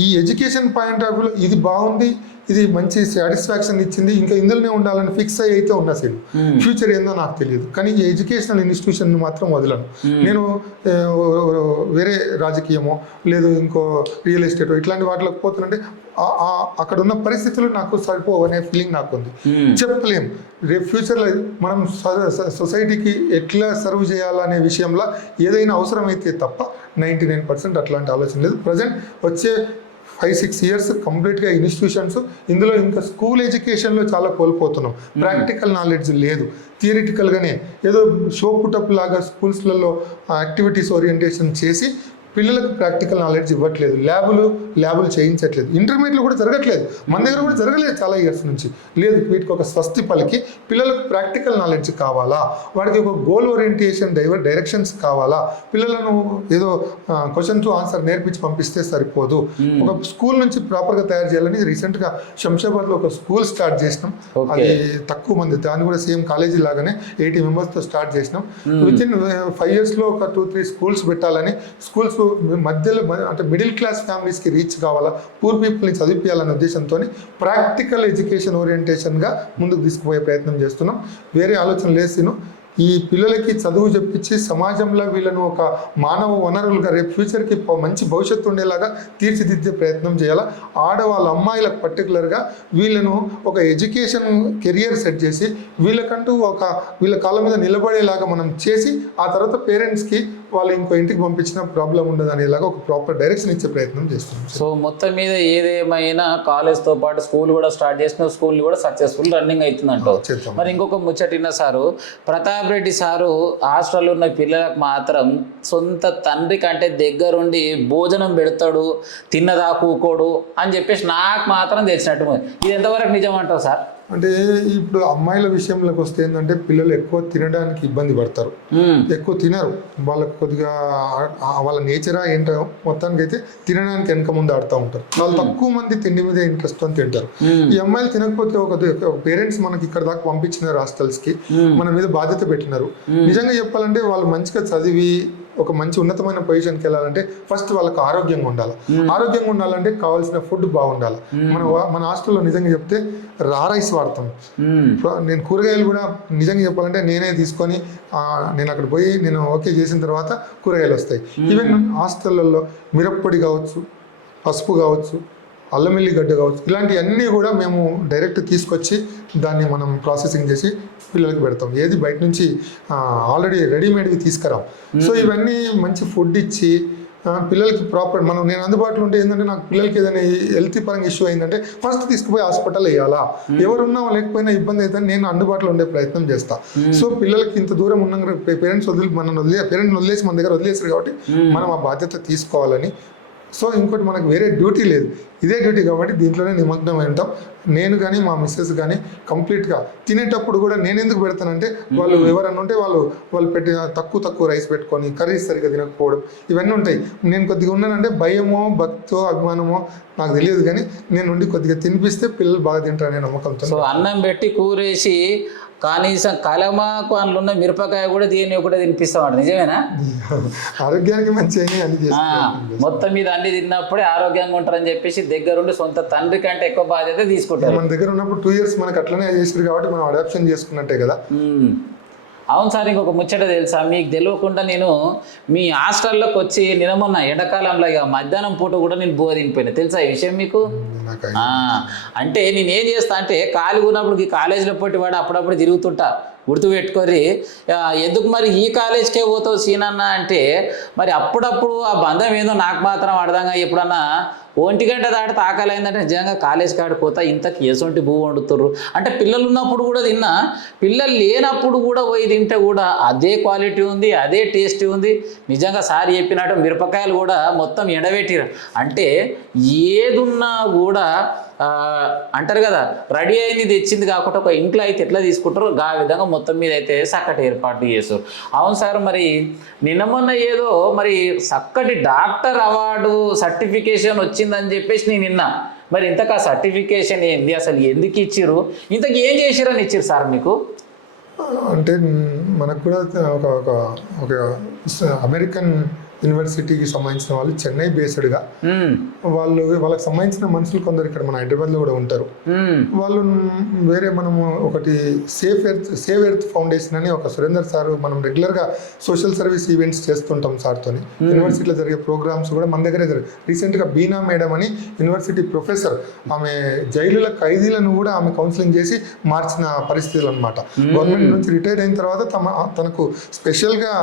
ఈ ఎడ్యుకేషన్ పాయింట్ ఆఫ్ వ్యూలో ఇది బాగుంది, ఇది మంచి సాటిస్ఫాక్షన్ ఇచ్చింది, ఇంకా ఇందులోనే ఉండాలని ఫిక్స్ అయ్యి అయితే ఉన్నా సీను. ఫ్యూచర్ ఏందో నాకు తెలియదు, కానీ ఈ ఎడ్యుకేషనల్ ఇన్స్టిట్యూషన్ మాత్రం వదలను. నేను వేరే రాజకీయమో లేదు ఇంకో రియల్ ఎస్టేట్ ఇట్లాంటి వాటిలోకి పోతుందంటే అక్కడ ఉన్న పరిస్థితులు నాకు సరిపోవు అనే ఫీలింగ్ నాకు ఉంది. చెప్పలేం రేపు ఫ్యూచర్లో మనం సొసైటీకి ఎట్లా సర్వ్ చేయాలనే విషయంలో ఏదైనా అవసరమైతే తప్ప 99% అట్లాంటి ఆలోచన లేదు. ప్రజెంట్ వచ్చే 5-6 ఇయర్స్ కంప్లీట్గా ఇన్స్టిట్యూషన్స్, ఇందులో ఇంకా స్కూల్ ఎడ్యుకేషన్లో చాలా కోల్పోతున్నాం. ప్రాక్టికల్ నాలెడ్జ్ లేదు, థియరిటికల్గానే ఏదో షో పుటప్ లాగా స్కూల్స్లలో యాక్టివిటీస్ ఓరియంటేషన్ చేసి పిల్లలకు ప్రాక్టికల్ నాలెడ్జ్ ఇవ్వట్లేదు, ల్యాబులు చేయించట్లేదు. ఇంటర్మీడియట్లో కూడా జరగట్లేదు, మన దగ్గర కూడా జరగలేదు చాలా ఇయర్స్ నుంచి. లేదు, వీటికి ఒక స్వస్తి పలికి పిల్లలకు ప్రాక్టికల్ నాలెడ్జ్ కావాలా, వాడికి ఒక గోల్ ఓరియంటేషన్ డైరెక్షన్స్ కావాలా, పిల్లలను ఏదో క్వశ్చన్ టు ఆన్సర్ నేర్పించి పంపిస్తే సరిపోదు. ఒక స్కూల్ నుంచి ప్రాపర్గా తయారు చేయాలని రీసెంట్గా శంషాబాద్లో ఒక స్కూల్ స్టార్ట్ చేసినాం. అది తక్కువ మంది, దాన్ని కూడా సేమ్ కాలేజీ లాగానే 80 మెంబర్స్తో స్టార్ట్ చేసినాం. వితిన్ 5 ఇయర్స్లో ఒక 2-3 స్కూల్స్ పెట్టాలని, స్కూల్స్ మధ్యలో అంటే మిడిల్ క్లాస్ ఫ్యామిలీస్కి రీచ్ కావాలా, పూర్ పీపుల్ని చదివించాలనే ఉద్దేశంతో ప్రాక్టికల్ ఎడ్యుకేషన్ ఓరియంటేషన్గా ముందుకు తీసుకుపోయే ప్రయత్నం చేస్తున్నాం. వేరే ఆలోచన లేసిను. ఈ పిల్లలకి చదువు చెప్పించి సమాజంలో వీళ్ళను ఒక మానవ వనరులుగా రేపు ఫ్యూచర్కి మంచి భవిష్యత్తు ఉండేలాగా తీర్చిదిద్దే ప్రయత్నం చేయాలా. ఆడవాళ్ళ అమ్మాయిలకు పర్టికులర్గా వీళ్ళను ఒక ఎడ్యుకేషన్ కెరియర్ సెట్ చేసి వీళ్ళకంటూ వీళ్ళ కాళ్ళ మీద నిలబడేలాగా మనం చేసి ఆ తర్వాత పేరెంట్స్కి వాళ్ళు ఇంకో ఇంటికి పంపించిన ప్రాబ్లం ఉండదు అనేలాగా ఒక ప్రాపర్ డైరెక్షన్ ఇచ్చే ప్రయత్నం చేస్తున్నాం. సో మొత్తం మీద ఏదేమైనా కాలేజ్తో పాటు స్కూల్ కూడా స్టార్ట్ చేసిన, స్కూల్ కూడా సక్సెస్ఫుల్ రన్నింగ్ అవుతుందంట. మరి ఇంకొక ముచ్చటిన్న సారు, ప్రతాప్ రెడ్డి సారు హాస్టల్లో ఉన్న పిల్లలకు మాత్రం సొంత తండ్రి కంటే దగ్గరుండి భోజనం పెడతాడు, తిన్నదా కూకోడు అని చెప్పేసి నాకు మాత్రం తెలిసినట్టు. ఇది ఎంతవరకు నిజం అంటావు సార్? అంటే ఇప్పుడు అమ్మాయిల విషయంలోకి వస్తే ఏంటంటే పిల్లలు ఎక్కువ తినడానికి ఇబ్బంది పడతారు, ఎక్కువ తినరు. వాళ్ళకి కొద్దిగా వాళ్ళ నేచరా ఏంటో మొత్తానికి అయితే తినడానికి వెనక ముందు ఆడుతూ ఉంటారు. వాళ్ళు తక్కువ మంది తిండి మీద ఇంట్రెస్ట్ అని తింటారు. ఈ అమ్మాయిలు తినకపోతే ఒక పేరెంట్స్ మనకి ఇక్కడ దాకా పంపించినారు హాస్టల్స్కి, మన మీద బాధ్యత పెట్టినారు. నిజంగా చెప్పాలంటే వాళ్ళు మంచిగా చదివి ఒక మంచి ఉన్నతమైన పొజిషన్కి వెళ్ళాలంటే ఫస్ట్ వాళ్ళకి ఆరోగ్యంగా ఉండాలి. ఆరోగ్యంగా ఉండాలంటే కావాల్సిన ఫుడ్ బాగుండాలి. మన హాస్టల్లో నిజంగా చెప్తే రైస్ వాడతాం. నేను కూరగాయలు కూడా నిజంగా చెప్పాలంటే నేనే తీసుకొని నేను అక్కడ పోయి నేను ఓకే చేసిన తర్వాత కూరగాయలు వస్తాయి. ఈవెన్ హాస్టళ్ళల్లో మిరప్పొడి కావచ్చు, పసుపు కావచ్చు, అల్లం వెల్లిగడ్డ కావచ్చు, ఇలాంటివన్నీ కూడా మేము డైరెక్ట్ తీసుకొచ్చి దాన్ని మనం ప్రాసెసింగ్ చేసి పిల్లలకి పెడతాం. ఏది బయట నుంచి ఆల్రెడీ రెడీమేడ్వి తీసుకురాం. సో ఇవన్నీ మంచి ఫుడ్ ఇచ్చి పిల్లలకి ప్రాపర్ నేను అందుబాటులో ఉంటే ఏంటంటే నాకు పిల్లలకి ఏదైనా హెల్త్ పరంగా ఇష్యూ అయిందంటే ఫస్ట్ తీసుకుపోయి హాస్పిటల్ వేయాలా, ఎవరున్నా లేకపోయినా ఇబ్బంది అయితే నేను అందుబాటులో ఉండే ప్రయత్నం చేస్తాను. సో పిల్లలకి ఇంత దూరం ఉన్న పేరెంట్స్ వదిలేసి మన దగ్గర వదిలేసారు కాబట్టి మనం ఆ బాధ్యత తీసుకోవాలని సో ఇంకోటి మనకు వేరే డ్యూటీ లేదు, ఇదే డ్యూటీ కాబట్టి దీంట్లోనే నిమగ్నం అయి ఉంటాం. నేను కానీ మా మిస్సెస్ కానీ కంప్లీట్గా తినేటప్పుడు కూడా నేను ఎందుకు పెడతానంటే వాళ్ళు ఎవరన్నా ఉంటే వాళ్ళు పెట్టిన తక్కువ రైస్ పెట్టుకొని కర్రీస్ సరిగ్గా తినకపోవడం ఇవన్నీ ఉంటాయి. నేను కొద్దిగా ఉన్నానంటే భయమో భక్తో అభిమానమో నాకు తెలియదు, కానీ నేను ఉండి కొద్దిగా తినిపిస్తే పిల్లలు బాగా తింటారనే నమ్మకంతో. సో అన్నం పెట్టి కూరేసి కనీసం కలమాకు అందులో ఉన్న మిరపకాయ కూడా దీన్ని కూడా తినిపిస్తామంట, నిజమేనా? ఆరోగ్యానికి మంచి అని మొత్తం మీద అన్ని తిన్నప్పుడే ఆరోగ్యంగా ఉంటారని చెప్పేసి దగ్గరుండి సొంత తండ్రి కంటే ఎక్కువ బాధ్యత తీసుకుంటారు. మన దగ్గర ఉన్నప్పుడు 2 years మనకు అట్లనే చేసారు కాబట్టి మనం అడాప్షన్ చేసుకున్నట్టే కదా. అవును సార్, ఇంకొక ముచ్చట తెలుసా మీకు? తెలియకుండా నేను మీ హాస్టల్లోకి వచ్చి నిన్న ఎండాకాలంలో ఇక మధ్యాహ్నం పూట కూడా నేను బువ్వ తినిపోయినా, తెలుసా ఈ విషయం మీకు? అంటే నేను ఏం చేస్తా అంటే ఖాళీగా ఉన్నప్పుడు ఈ కాలేజీలో పోటీ వాడు అప్పుడప్పుడు తిరుగుతుంటా, గుర్తుపెట్టుకోరి. ఎందుకు మరి ఈ కాలేజ్కే పోతావు సీనన్న అంటే మరి అప్పుడప్పుడు ఆ బంధం ఏందో నాకు మాత్రం అర్థంగా. ఎప్పుడన్నా 1 గంట దాటితే ఆకలి అయిందంటే నిజంగా కాలేజ్ కాడికి పోతా, ఇంతకు ఎసొంటి భూ వండుతుర్రు అంటే పిల్లలు ఉన్నప్పుడు కూడా తిన్నా, పిల్లలు లేనప్పుడు కూడా పోయి తింటే కూడా అదే క్వాలిటీ ఉంది, అదే టేస్టీ ఉంది. నిజంగా సార్ చెప్పినట్టు మిరపకాయలు కూడా మొత్తం ఎండబెట్టిరు అంటే ఏదున్నా కూడా అంటారు కదా, రెడీ అయింది తెచ్చింది కాకుండా ఒక ఇంట్లో అయితే ఎట్లా తీసుకుంటారో ఆ విధంగా మొత్తం మీద అయితే చక్కటి ఏర్పాటు చేస్తారు. అవును సార్, మరి నిన్న మొన్న ఏదో మరి చక్కటి డాక్టర్ అవార్డు సర్టిఫికేషన్ వచ్చిందని చెప్పేసి నేను విన్నా. మరి ఇంతకు ఆ సర్టిఫికేషన్ ఏంది, అసలు ఎందుకు ఇచ్చిర్రు, ఇంతకు ఏం చేసిరని ఇచ్చిర్రు సార్ మీకు? అంటే మనకు కూడా ఒక అమెరికన్ యూనివర్సిటీకి సంబంధించిన వాళ్ళు చెన్నై బేస్డ్గా వాళ్ళకి సంబంధించిన మనుషులు కొందరు ఇక్కడ మన హైదరాబాద్లో కూడా ఉంటారు. వాళ్ళు వేరే మనము ఒకటి సేవ్ ఎర్త్ ఫౌండేషన్ అని ఒక సురేందర్ సార్, మనం రెగ్యులర్గా సోషల్ సర్వీస్ ఈవెంట్స్ చేస్తుంటాం సార్తో. యూనివర్సిటీలో జరిగే ప్రోగ్రామ్స్ కూడా మన దగ్గరే జరిగాయి. రీసెంట్గా బీనా మేడం అని యూనివర్సిటీ ప్రొఫెసర్, ఆమె జైలుల ఖైదీలను కూడా ఆమె కౌన్సిలింగ్ చేసి మార్చిన పరిస్థితులు అనమాట. గవర్నమెంట్ నుంచి రిటైర్ అయిన తర్వాత తనకు స్పెషల్గా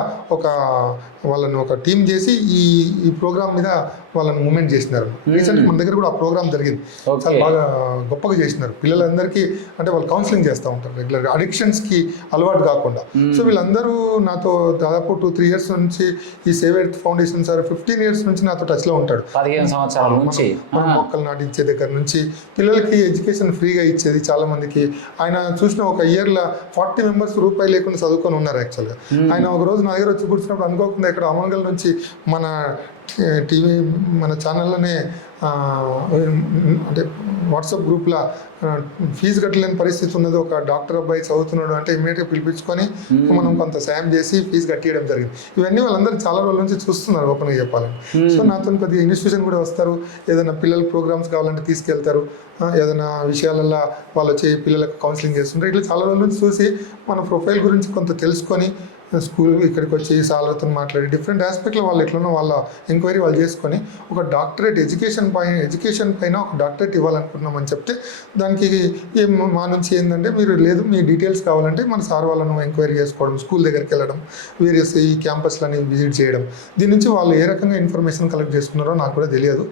వాళ్ళని ఒక టీం చేసి ఈ ప్రోగ్రామ్ మీద వాళ్ళని మూమెంట్ చేసినారు. రీసెంట్గా మన దగ్గర కూడా ఆ ప్రోగ్రామ్ జరిగింది, చాలా బాగా గొప్పగా చేసినారు. పిల్లలందరికీ అంటే వాళ్ళు కౌన్సిలింగ్ చేస్తూ ఉంటారు రెగ్యులర్గా, అడిక్షన్స్కి అలవాటు కాకుండా. సో వీళ్ళందరూ నాతో దాదాపు 2-3 years నుంచి ఈ save earth foundation sir 15 years నుంచి నాతో టచ్లో ఉంటాడు. 15 సంవత్సరాల నుంచి మనం మొక్కలు నాటించే దగ్గర నుంచి పిల్లలకి ఎడ్యుకేషన్ ఫ్రీగా ఇచ్చేది చాలా మందికి. ఆయన చూసిన ఒక ఇయర్లో 40 members రూపాయి లేకుండా చదువుకొని ఉన్నారు. యాక్చువల్గా ఆయన ఒక రోజు నా దగ్గర వచ్చి కూర్చున్నప్పుడు అనుకోకుండా ఇక్కడ అమన్గల్ నుంచి మన టీవీ మన ఛానల్లోనే అంటే వాట్సాప్ గ్రూప్లో ఫీజు కట్టలేని పరిస్థితి ఉన్నది, ఒక డాక్టర్ అబ్బాయి చదువుతున్నాడు అంటే ఇమీడియట్గా పిలిపించుకొని మనం కొంత సాయం చేసి ఫీజు కట్టియడం జరిగింది. ఇవన్నీ వాళ్ళందరూ చాలా రోజుల నుంచి చూస్తున్నారు ఓపెన్గా చెప్పాలని. సో నాతో కొద్దిగా ఇన్స్టిట్యూషన్ కూడా వస్తారు, ఏదైనా పిల్లల ప్రోగ్రామ్స్ కావాలంటే తీసుకెళ్తారు, ఏదైనా విషయాలలో వాళ్ళు వచ్చి పిల్లలకు కౌన్సిలింగ్ చేస్తుంటారు. ఇట్లా చాలా రోజుల నుంచి చూసి మన ప్రొఫైల్ గురించి కొంత తెలుసుకొని స్కూల్ ఇక్కడికి వచ్చి సార్లతో మాట్లాడి డిఫరెంట్ ఆస్పెక్ట్లో వాళ్ళు ఎట్లనో వాళ్ళ ఎంక్వైరీ వాళ్ళు చేసుకొని ఒక డాక్టరేట్ ఎడ్యుకేషన్ పైన ఒక డాక్టరేట్ ఇవ్వాలనుకుంటున్నామని చెప్తే దానికి మా నుంచి ఏంటంటే మీరు లేదు మీ డీటెయిల్స్ కావాలంటే మన సార్ వాళ్ళను ఎంక్వైరీ చేసుకోవడం, స్కూల్ దగ్గరికి వెళ్ళడం, వేరియస్ ఈ క్యాంపస్లని విజిట్ చేయడం. దీని నుంచి వాళ్ళు ఏ రకంగా ఇన్ఫర్మేషన్ కలెక్ట్ చేసుకున్నారో నాకు కూడా తెలియదు.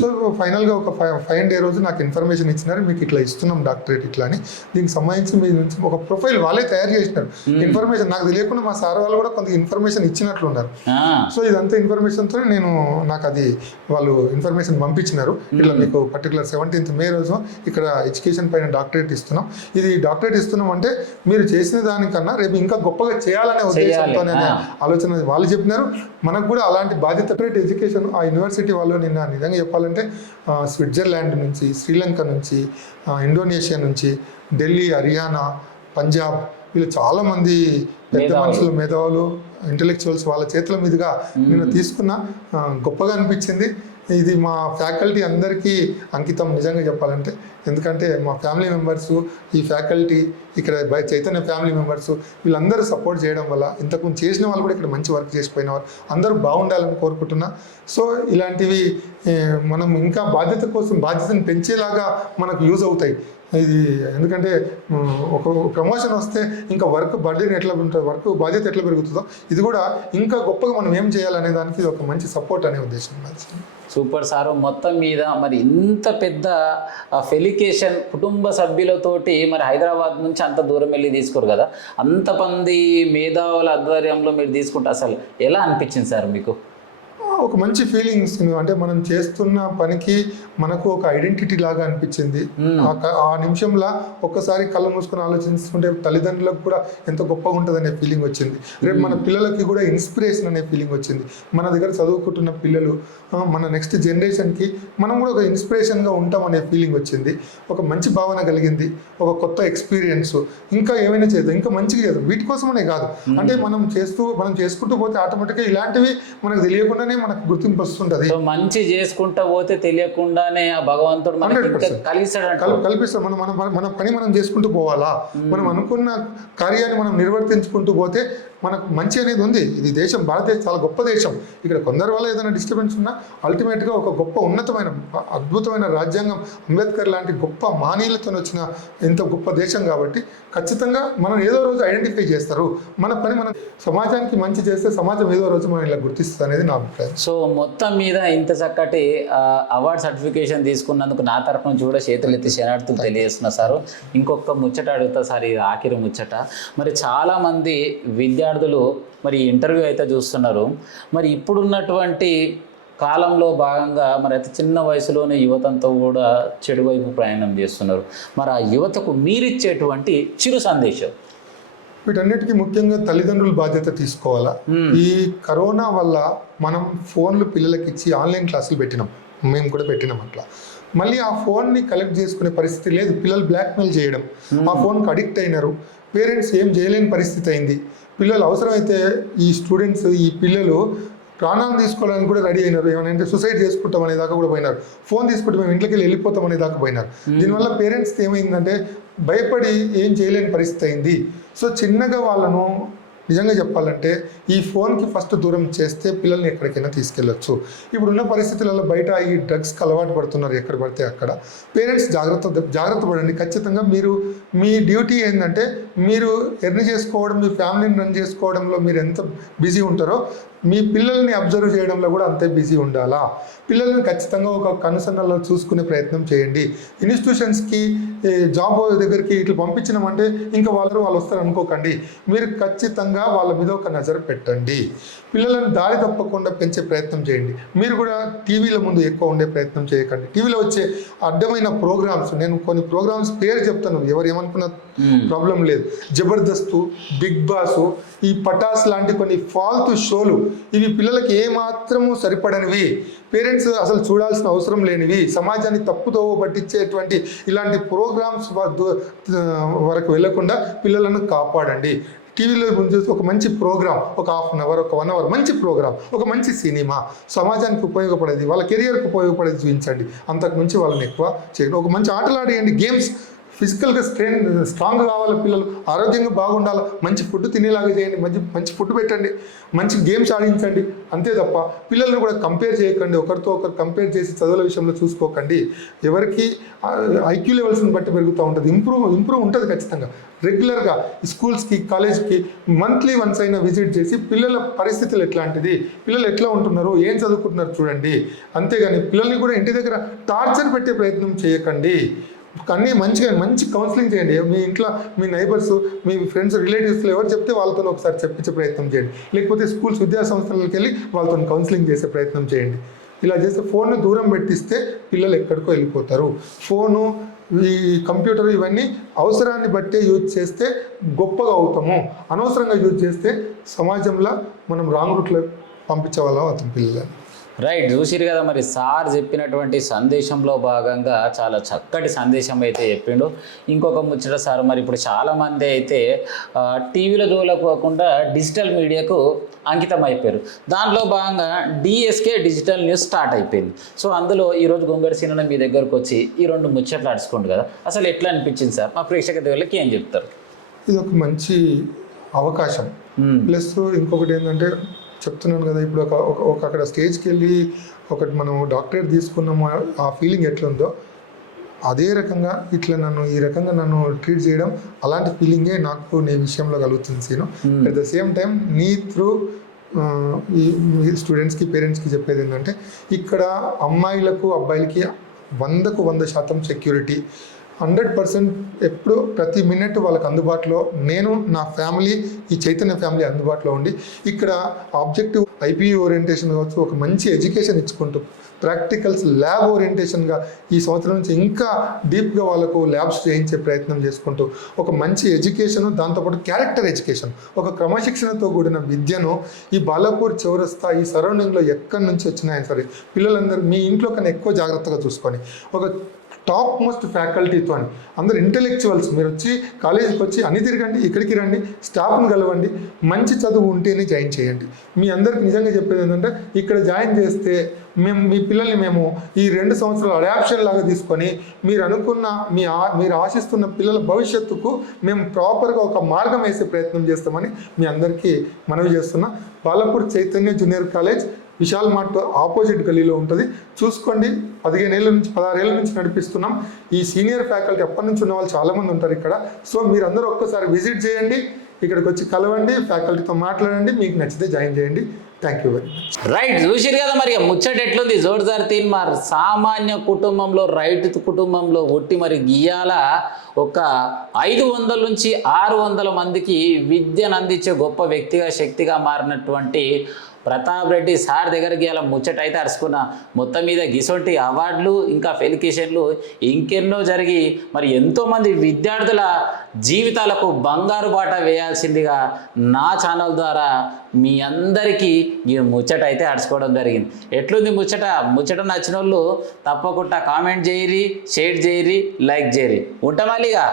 సో ఫైనల్గా ఒక 5 day రోజు నాకు ఇన్ఫర్మేషన్ ఇచ్చినారు, మీకు ఇట్లా ఇస్తున్నాం డాక్టరేట్ ఇట్లా అని. దీనికి సంబంధించి మీ నుంచి ఒక ప్రొఫైల్ వాళ్ళే తయారు చేసినారు. ఇన్ఫర్మేషన్ నాకు తెలియకుండా మా సార్ వాళ్ళు కూడా కొంత ఇన్ఫర్మేషన్ ఇచ్చినట్లున్నారు. సో ఇదంతా ఇన్ఫర్మేషన్తో నాకు అది వాళ్ళు ఇన్ఫర్మేషన్ పంపించినారు. ఇట్లా మీకు పర్టికులర్ 17th May రోజు ఇక్కడ ఎడ్యుకేషన్ పైన డాక్టరేట్ ఇస్తున్నాం. ఇది డాక్టరేట్ ఇస్తున్నాం అంటే మీరు చేసిన దానికన్నా రేపు ఇంకా గొప్పగా చేయాలనే ఉద్దేశంతోనే ఆలోచన వాళ్ళు చెప్పినారు. మనకు కూడా అలాంటి బాధ్యత ఎడ్యుకేషన్ ఆ యూనివర్సిటీ వాళ్ళు నిజంగా చెప్పాలంటే స్విట్జర్లాండ్ నుంచి, శ్రీలంక నుంచి, ఇండోనేషియా నుంచి, ఢిల్లీ, హర్యానా, పంజాబ్ వీళ్ళు చాలామంది పెద్ద మనుషులు, మేధావులు, ఇంటెలెక్చువల్స్ వాళ్ళ చేతుల మీదుగా నేను తీసుకున్న గొప్పగా అనిపించింది. ఇది మా ఫ్యాకల్టీ అందరికీ అంకితం నిజంగా చెప్పాలంటే. ఎందుకంటే మా ఫ్యామిలీ మెంబర్సు, ఈ ఫ్యాకల్టీ, ఇక్కడ చైతన్య ఫ్యామిలీ మెంబర్సు వీళ్ళందరూ సపోర్ట్ చేయడం వల్ల ఇంతకుముందు చేసిన వాళ్ళు కూడా ఇక్కడ మంచి వర్క్ చేసిపోయిన వాళ్ళు అందరూ బాగుండాలని కోరుకుంటున్నా. సో ఇలాంటివి మనం ఇంకా బాధ్యతను పెంచేలాగా మనకు యూజ్ అవుతాయి. ఇది ఎందుకంటే ఒక ప్రమోషన్ వస్తే ఇంకా వర్క్ బర్డెన్ ఎట్లా ఉంటుంది, వర్క్ బాధ్యత ఎట్లా పెరుగుతుందో ఇది కూడా ఇంకా గొప్పగా మనం ఏం చేయాలనే దానికి ఇది ఒక మంచి సపోర్ట్ అనే ఉద్దేశం. Super sir. మొత్తం మీద మరి ఇంత పెద్ద ఫెలికేషన్ కుటుంబ సభ్యులతోటి మరి హైదరాబాద్ నుంచి అంత దూరం వెళ్ళి తీసుకోరు కదా, అంతమంది మేధావుల ఆధ్వర్యంలో మీరు తీసుకుంటే అసలు ఎలా అనిపించింది సార్ మీకు? ఒక మంచి ఫీలింగ్స్, అంటే మనం చేస్తున్న పనికి మనకు ఒక ఐడెంటిటీ లాగా అనిపించింది. ఆ నిమిషంలో ఒక్కసారి కళ్ళు మూసుకొని ఆలోచిస్తుంటే తల్లిదండ్రులకు కూడా ఎంత గొప్పగా ఉంటుంది అనే ఫీలింగ్ వచ్చింది. రేపు మన పిల్లలకి కూడా ఇన్స్పిరేషన్ అనే ఫీలింగ్ వచ్చింది. మన దగ్గర చదువుకుంటున్న పిల్లలు మన నెక్స్ట్ జనరేషన్కి మనం కూడా ఒక ఇన్స్పిరేషన్గా ఉంటాం అనే ఫీలింగ్ వచ్చింది. ఒక మంచి భావన కలిగింది, ఒక కొత్త ఎక్స్పీరియన్స్. ఇంకా ఏమైనా చేద్దాం, ఇంకా మంచిగా చేద్దాం. వీటి కోసమనే కాదు, అంటే మనం చేసుకుంటూ పోతే ఆటోమేటిక్గా ఇలాంటివి మనకు తెలియకుండానే మనకు గుర్తింపు వస్తుంటది. మంచి చేసుకుంటా పోతే తెలియకుండానే ఆ భగవంతుడు కల్పిస్తాడు. మన పని మనం చేసుకుంటూ పోవాలా, మనం అనుకున్న కార్యాన్ని మనం నిర్వర్తించుకుంటూ పోతే మనకు మంచి అనేది ఉంది. ఇది దేశం, భారతదేశం చాలా గొప్ప దేశం. ఇక్కడ కొందరి వల్ల ఏదైనా డిస్టర్బెన్స్ ఉన్నా అల్టిమేట్గా ఒక గొప్ప ఉన్నతమైన అద్భుతమైన రాజ్యాంగం, అంబేద్కర్ లాంటి గొప్ప మానీయులతో వచ్చిన ఇంత గొప్ప దేశం కాబట్టి ఖచ్చితంగా మనం ఏదో రోజు ఐడెంటిఫై చేస్తారు. మన పని మనం సమాజానికి మంచి చేస్తే సమాజం ఏదో రోజు మనం ఇలా గుర్తిస్తుంది అనేది నా అభిప్రాయం. సో మొత్తం మీద ఇంత చక్కటి అవార్డ్ సర్టిఫికేషన్ తీసుకున్నందుకు నా తరఫు నుంచి కూడా చేతులు ఎత్తి శనార్థులు తెలియజేస్తున్నా సారు. ఇంకొక ముచ్చట అడుగుతా సార్, ఇది ఆఖరి ముచ్చట. మరి చాలామంది విద్యార్థులు మరి ఇంటర్వ్యూ అయితే చూస్తున్నారు. మరి ఇప్పుడున్నటువంటి కాలంలో భాగంగా మరి అతి చిన్న వయసులోనే యువతంతో కూడా చెడు వైపు ప్రయాణం చేస్తున్నారు. మరి ఆ యువతకు మీరిచ్చేటువంటి చిరు సందేశం? వీటన్నిటికీ ముఖ్యంగా తల్లిదండ్రుల బాధ్యత తీసుకోవాలా. ఈ కరోనా వల్ల మనం ఫోన్లు పిల్లలకి ఇచ్చి ఆన్లైన్ క్లాసులు పెట్టినాం, మేము కూడా పెట్టినాం. అట్లా మళ్ళీ ఆ ఫోన్ని కలెక్ట్ చేసుకునే పరిస్థితి లేదు. పిల్లలు బ్లాక్మెయిల్ చేయడం, ఆ ఫోన్కి అడిక్ట్ అయినారు. పేరెంట్స్ ఏం చేయలేని పరిస్థితి అయింది. పిల్లలు అవసరమైతే ఈ స్టూడెంట్స్, ఈ పిల్లలు ప్రాణాలు తీసుకోవడానికి కూడా రెడీ అయినారు. ఏమైనా సూసైడ్ చేసుకుంటాం అనే దాకా కూడా పోయినారు. ఫోన్ తీసుకుంటే మేము ఇంట్లోకి వెళ్ళిపోతాం అనే దాకా పోయినారు. దీనివల్ల పేరెంట్స్కి ఏమైందంటే భయపడి ఏం చేయలేని పరిస్థితి అయింది. సో చిన్నగా వాళ్ళను నిజంగా చెప్పాలంటే ఈ ఫోన్కి ఫస్ట్ దూరం చేస్తే పిల్లల్ని ఎక్కడికైనా తీసుకెళ్ళొచ్చు. ఇప్పుడున్న పరిస్థితులలో బయట ఈ డ్రగ్స్కి అలవాటు పడుతున్నారు ఎక్కడ పడితే అక్కడ. పేరెంట్స్ జాగ్రత్త పడండి. ఖచ్చితంగా మీ డ్యూటీ ఏంటంటే మీరు ఎర్న్ చేసుకోవడం, మీ ఫ్యామిలీని రన్ చేసుకోవడంలో మీరు ఎంత బిజీ ఉంటారో మీ పిల్లల్ని అబ్జర్వ్ చేయడంలో కూడా అంతే బిజీ ఉండాలా. పిల్లల్ని ఖచ్చితంగా ఒక కనుసన్నలో చూసుకునే ప్రయత్నం చేయండి. ఇన్స్టిట్యూషన్స్కి, జాబ్ దగ్గరికి ఇట్లా పంపించినామంటే ఇంకా వాళ్ళు వస్తారు అనుకోకండి. మీరు ఖచ్చితంగా వాళ్ళ మీద ఒక నజర్ పెట్టండి. పిల్లలను దారి తప్పకుండా పెంచే ప్రయత్నం చేయండి. మీరు కూడా టీవీల ముందు ఎక్కువ ఉండే ప్రయత్నం చేయకండి. టీవీలో వచ్చే అడ్డమైన ప్రోగ్రామ్స్, నేను కొన్ని ప్రోగ్రామ్స్ పేరు చెప్తాను, ఎవరు ఏమనుకున్న ప్రాబ్లం లేదు. జబర్దస్త్, బిగ్ బాస్, ఈ పటాస్ లాంటి కొన్ని ఫాల్తు షోలు, ఇవి పిల్లలకి ఏమాత్రము సరిపడనివి, పేరెంట్స్ అసలు చూడాల్సిన అవసరం లేనివి, సమాజాన్ని తప్పుదోవ పట్టించేటువంటి ఇలాంటి ప్రోగ్రామ్స్ వరకు వెళ్లకుండా పిల్లలను కాపాడండి. టీవీలో చూసి ఒక మంచి ప్రోగ్రామ్, ఒక హాఫ్ అన్ అవర్, ఒక 1 అవర్ మంచి ప్రోగ్రామ్, ఒక మంచి సినిమా, సమాజానికి ఉపయోగపడేది, వాళ్ళ కెరియర్కి ఉపయోగపడేది చూపించండి. అంతకుమించి వాళ్ళని ఎక్కువ చేయండి. ఒక మంచి ఆటలు ఆడేయండి, గేమ్స్, ఫిజికల్గా స్ట్రాంగ్ కావాలి, పిల్లలు ఆరోగ్యంగా బాగుండాలి, మంచి ఫుడ్ తినేలాగా చేయండి, మంచి ఫుడ్ పెట్టండి, మంచి గేమ్స్ ఆడించండి. అంతే తప్ప పిల్లల్ని కూడా కంపేర్ చేయకండి, ఒకరితో ఒకరు కంపేర్ చేసి చదువుల విషయంలో చూసుకోకండి. ఎవరికి ఐక్యూ లెవెల్స్ని బట్టి పెరుగుతూ ఉంటుంది, ఇంప్రూవ్ ఉంటుంది ఖచ్చితంగా. రెగ్యులర్గా స్కూల్స్కి, కాలేజ్కి మంత్లీ వన్స్ అయినా విజిట్ చేసి పిల్లల పరిస్థితులు ఎట్లాంటిది, పిల్లలు ఎట్లా ఉంటున్నారు, ఏం చదువుకుంటున్నారు చూడండి. అంతేగాని పిల్లల్ని కూడా ఇంటి దగ్గర టార్చర్ పెట్టే ప్రయత్నం చేయకండి. అన్నీ మంచి కౌన్సిలింగ్ చేయండి. మీ ఇంట్లో మీ నైబర్స్, మీ ఫ్రెండ్స్, రిలేటివ్స్లో ఎవరు చెప్తే వాళ్ళతో ఒకసారి చెప్పించే ప్రయత్నం చేయండి. లేకపోతే స్కూల్స్, విద్యా సంస్థలకు వెళ్ళి వాళ్ళతో కౌన్సిలింగ్ చేసే ప్రయత్నం చేయండి. ఇలా చేస్తే ఫోన్ను దూరం పెట్టిస్తే పిల్లలు ఎక్కడికో వెళ్ళిపోతారు. ఫోను, ఈ కంప్యూటర్, ఇవన్నీ అవసరాన్ని బట్టే యూజ్ చేస్తే గొప్పగా అవుతాము. అనవసరంగా యూజ్ చేస్తే సమాజంలో మనం రాంగ్ రూట్లో పంపించే వాళ్ళం అవుతాం పిల్లలని. రైట్, చూసిరు కదా మరి సార్ చెప్పినటువంటి సందేశంలో భాగంగా చాలా చక్కటి సందేశం అయితే చెప్పిండు. ఇంకొక ముచ్చట సార్, మరి ఇప్పుడు చాలామంది అయితే టీవీలో చూడకపోకుండా డిజిటల్ మీడియాకు అంకితం అయిపోయారు. దాంట్లో భాగంగా డిఎస్కే డిజిటల్ న్యూస్ స్టార్ట్ అయిపోయింది. సో అందులో ఈరోజు గొంగడి సీనన్న మీ దగ్గరకు వచ్చి ఈ 2 ముచ్చట్లు అడుచుకుంటు కదా, అసలు ఎట్లా అనిపించింది సార్? మా ప్రేక్షక దేవుళ్ళకి ఏం చెప్తారు? ఇది ఒక మంచి అవకాశం. ప్లస్ ఇంకొకటి ఏంటంటే చెప్తున్నాను కదా, ఇప్పుడు ఒక అక్కడ స్టేజ్కి వెళ్ళి ఒకటి మనం డాక్టరేట్ తీసుకున్నాము, ఆ ఫీలింగ్ ఎట్లుందో అదే రకంగా ఈ రకంగా నన్ను ట్రీట్ చేయడం, అలాంటి ఫీలింగే నాకు నీ విషయంలో కలుగుతుంది scene. At the same time నీ త్రూ ఈ స్టూడెంట్స్కి, పేరెంట్స్కి చెప్పేది ఏంటంటే, ఇక్కడ అమ్మాయిలకు అబ్బాయిలకి 100% సెక్యూరిటీ. 100% ఎప్పుడు ప్రతి మినిట్ వాళ్ళకి అందుబాటులో నేను నా ఫ్యామిలీ ఈ చైతన్య ఫ్యామిలీ అందుబాటులో ఉండి ఇక్కడ ఆబ్జెక్టివ్ ఐపీ ఓరియంటేషన్ కావచ్చు, ఒక మంచి ఎడ్యుకేషన్ ఇచ్చుకుంటూ ప్రాక్టికల్స్ ల్యాబ్ ఓరియంటేషన్గా ఈ సంవత్సరం నుంచి ఇంకా డీప్గా వాళ్ళకు ల్యాబ్స్ చేయించే ప్రయత్నం చేసుకుంటూ ఒక మంచి ఎడ్యుకేషన్, దాంతోపాటు క్యారెక్టర్ ఎడ్యుకేషన్, ఒక క్రమశిక్షణతో కూడిన విద్యను ఈ బాలాపూర్ చౌరస్తా ఈ సరౌండింగ్లో ఎక్కడి నుంచి వచ్చినాయని సరే పిల్లలందరూ మీ ఇంట్లో కన్నా ఎక్కువ జాగ్రత్తగా చూసుకొని ఒక టాప్ మోస్ట్ ఫ్యాకల్టీతో అని అందరు ఇంటెలెక్చువల్స్ మీరు వచ్చి కాలేజీకి వచ్చి అన్ని తిరగండి, ఇక్కడికి రండి, స్టాఫ్ను కలవండి, మంచి చదువు ఉంటేనే జాయిన్ చేయండి. మీ అందరికి నిజంగా చెప్పేది ఏంటంటే ఇక్కడ జాయిన్ చేస్తే మీ పిల్లల్ని మేము ఈ 2 సంవత్సరాలు అడాప్షన్ లాగా తీసుకొని మీరు అనుకున్న మీరు ఆశిస్తున్న పిల్లల భవిష్యత్తుకు మేము ప్రాపర్గా ఒక మార్గం వేసే ప్రయత్నం చేస్తామని మీ అందరికీ మనవి చేస్తున్నా. Balapur Chaitanya junior college Vishal Mart opposite గలీలో ఉంటుంది, చూసుకోండి. 15 ఏళ్ళ నుంచి 16 ఏళ్ళ నుంచి నడిపిస్తున్నాం. ఈ సీనియర్ ఫ్యాకల్టీ ఎప్పటి నుంచి ఉన్న వాళ్ళు చాలామంది ఉంటారు ఇక్కడ. సో మీరందరూ ఒక్కసారి విజిట్ చేయండి, ఇక్కడికి వచ్చి కలవండి, ఫ్యాకల్టీతో మాట్లాడండి, మీకు నచ్చితే జాయిన్ చేయండి. Thank you very much. Right, చూసిరు కదా మరి ముచ్చట ఎట్లుంది. జోర్దార్ తీన్మార్ సామాన్య కుటుంబంలో రైతు కుటుంబంలో పుట్టి మరి గీయాల ఒక 500 నుంచి 600 మందికి విద్యను అందించే గొప్ప వ్యక్తిగా శక్తిగా మారినటువంటి ప్రతాప్ రెడ్డి సార్ దగ్గరికి ఇలా ముచ్చట అయితే అరుచుకున్న. మొత్తం మీద గిసొంటి అవార్డులు ఇంకా ఫెలికేషన్లు ఇంకెన్నో జరిగి మరి ఎంతోమంది విద్యార్థుల జీవితాలకు బంగారు బాట వేయాల్సిందిగా నా ఛానల్ ద్వారా మీ అందరికీ ఈ ముచ్చట అయితే అడుచుకోవడం జరిగింది. ఎట్లుంది ముచ్చట నచ్చిన వాళ్ళు తప్పకుండా కామెంట్ చేయరి, షేర్ చేయరి, లైక్ చేయరి. ఉంటామల్లిగా.